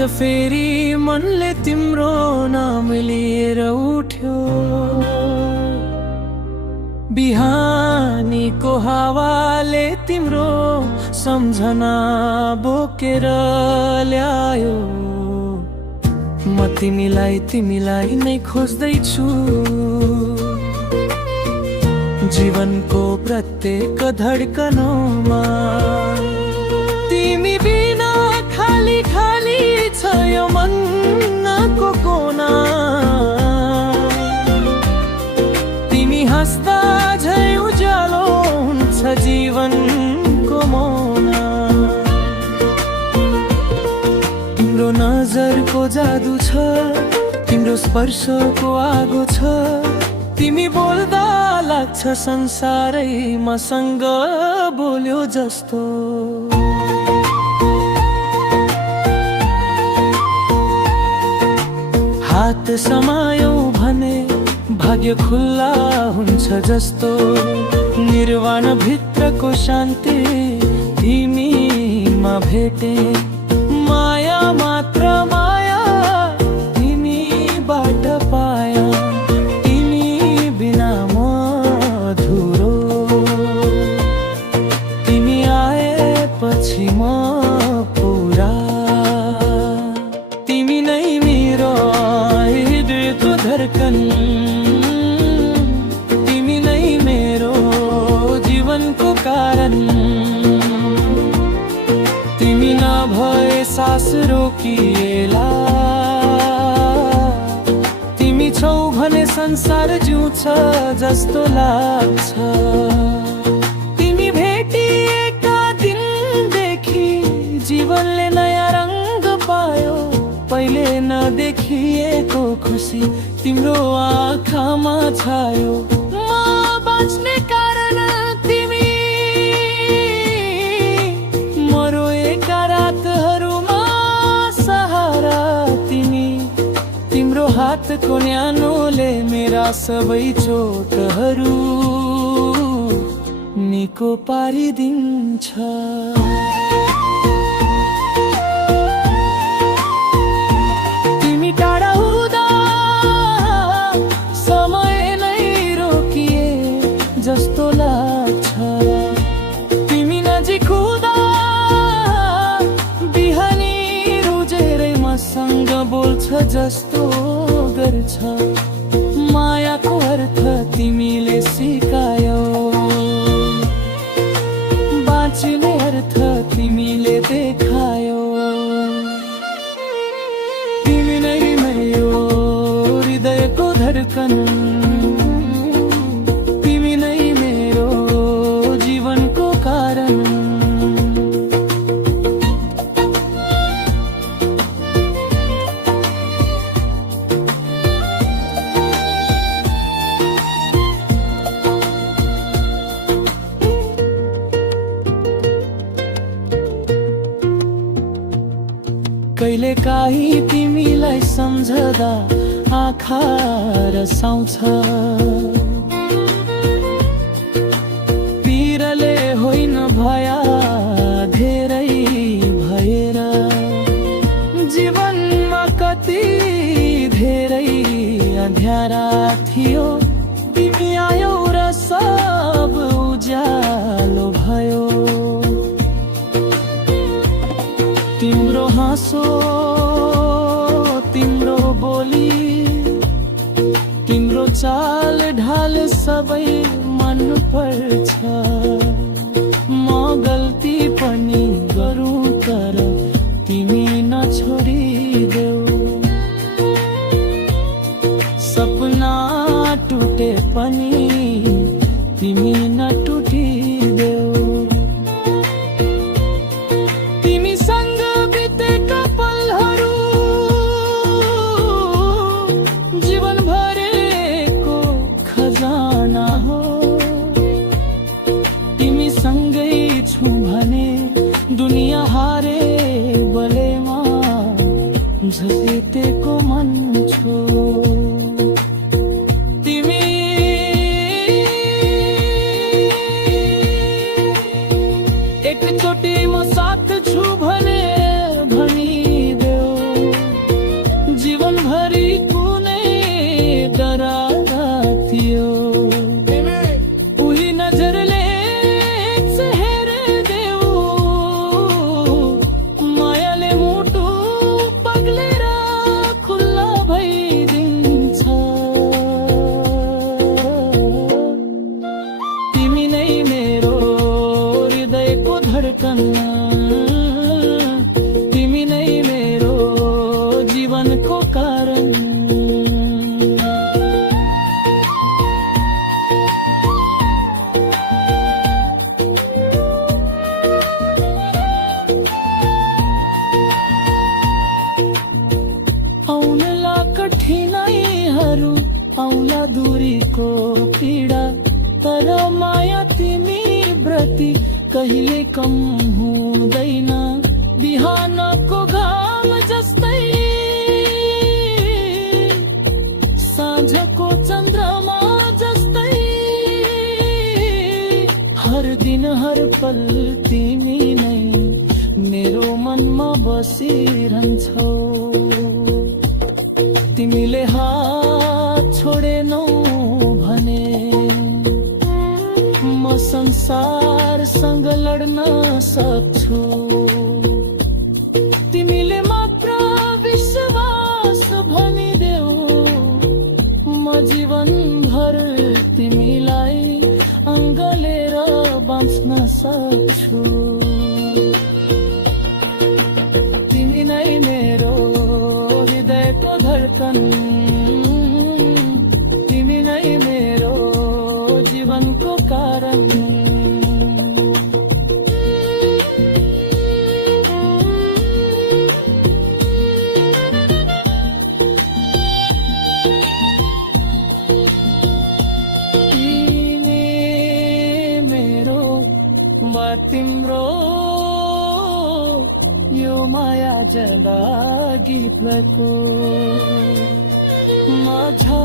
आज फेरि मनले तिम्रो नाम लिएर उठ्यो। बिहानीको हावाले तिम्रो सम्झना बोकेर ल्यायो। म तिमीलाई नै खोज्दैछु। जीवनको प्रत्येक धड्कनमा तिमी बिना खाली खाली छ यो मनको कोना। तिमी हाँस्दा झै उज्यालो हुन्छ जीवनको मौना। तिम्रो नजरको जादु छ, तिम्रो स्पर्शको आगो छ। तिमी बोल्दा लाग्छ संसारै मसँग बोल्यो जस्तो। हात समायौ भने भाग्य खुल्ला हुन्छ जस्तो। निर्वाण भित्रको शान्ति तिमीमा भेटे। माया मात्र माया तिमीबाट पाया। तिमी बिना म अधुरो। तिमी आएपछि म पुरा। तिमी नै मेरो हृदयको धड्कन। तिमी नै मेरो जीवनको कारण। तिमी नभए सास रोकिएला। तिमी छौ भने संसार जिउँछ जस्तो लाग्छ। तिमी भेटिएका दिनदेखि जीवनले नयाँ रङ्ग पायो। पहिले नदेखिएको खुसी तिम्रो आँखामा छायो। म बाँच्ने कारण तिमी, म रोएका रातहरूमा सहारा तिमी। तिम्रो हातको न्यानोले मेरा सबै चोटहरू निको पारिदिन्छ। तिमी टाढा हुँदा समय नै रोकिए जस्तो लाग्छ। तिमी नजिक हुँदा बिहानी रुजेरै मसँग बोल्छ जस्तो गर्छ। मायाको अर्थ तिमीले सिकायौ। बाँच्ने अर्थ तिमीले देखायौ। तिमी नै मेरो हृदयको धड्कन। तिमी नै मेरो जीवनको कारण। कहिले काहीँ तिमीलाई सम्झदा आँखा रसाउँछ। पिरले होइन भया धेरै भएर। जीवनमा कति धेरै अँध्यारा थियो। तिमी आयौ र सब उज्यालो भयो। तिम्रो हाँसो, तिम्रो बोली, तिम्रो चाल ढाल सबै मन पर्छ। म गल्ती पनि गरौँ तर तिमी नछोडिदेऊ। सपना टुटे पनि तिमी नटुटिदेऊ। सँगै छु भने दुनिया हारे बलेमा झसेटेको मन छु। तिमी करारा थियो। उही नजरले चेहरे देऊ, मायाले मुटु पग्लेर खुल्ला भइदिन्छ। तिमी नै मेरो हृदयको धडकन, तिमी नै मेरो जीवनको कारण। आउनला कठिनाइहरू, आउला दूरीको पीडा, तर माया तिमी प्रति कहिले कम हुँदैन। बिहानको घाम जस्तै, साँझको चन्द्रमा जस्तै, हर दिन हर पल तिमी नै मेरो मनमा बसिरहन्छौ। तिमीले हात छोडेनौ भने म संसारसँग लड्न सक्छु। तिमीले मात्र विश्वास भनिदेऊ, म जीवनभर तिमीलाई अङ्गलेर बाँच्न सक्छु। तिमी नै मेरो हृदयको धडकन, तिमी नै मेरो जीवनको कारण। तिमी मेरो वा तिम्रो यो माया जगा गीतको माझा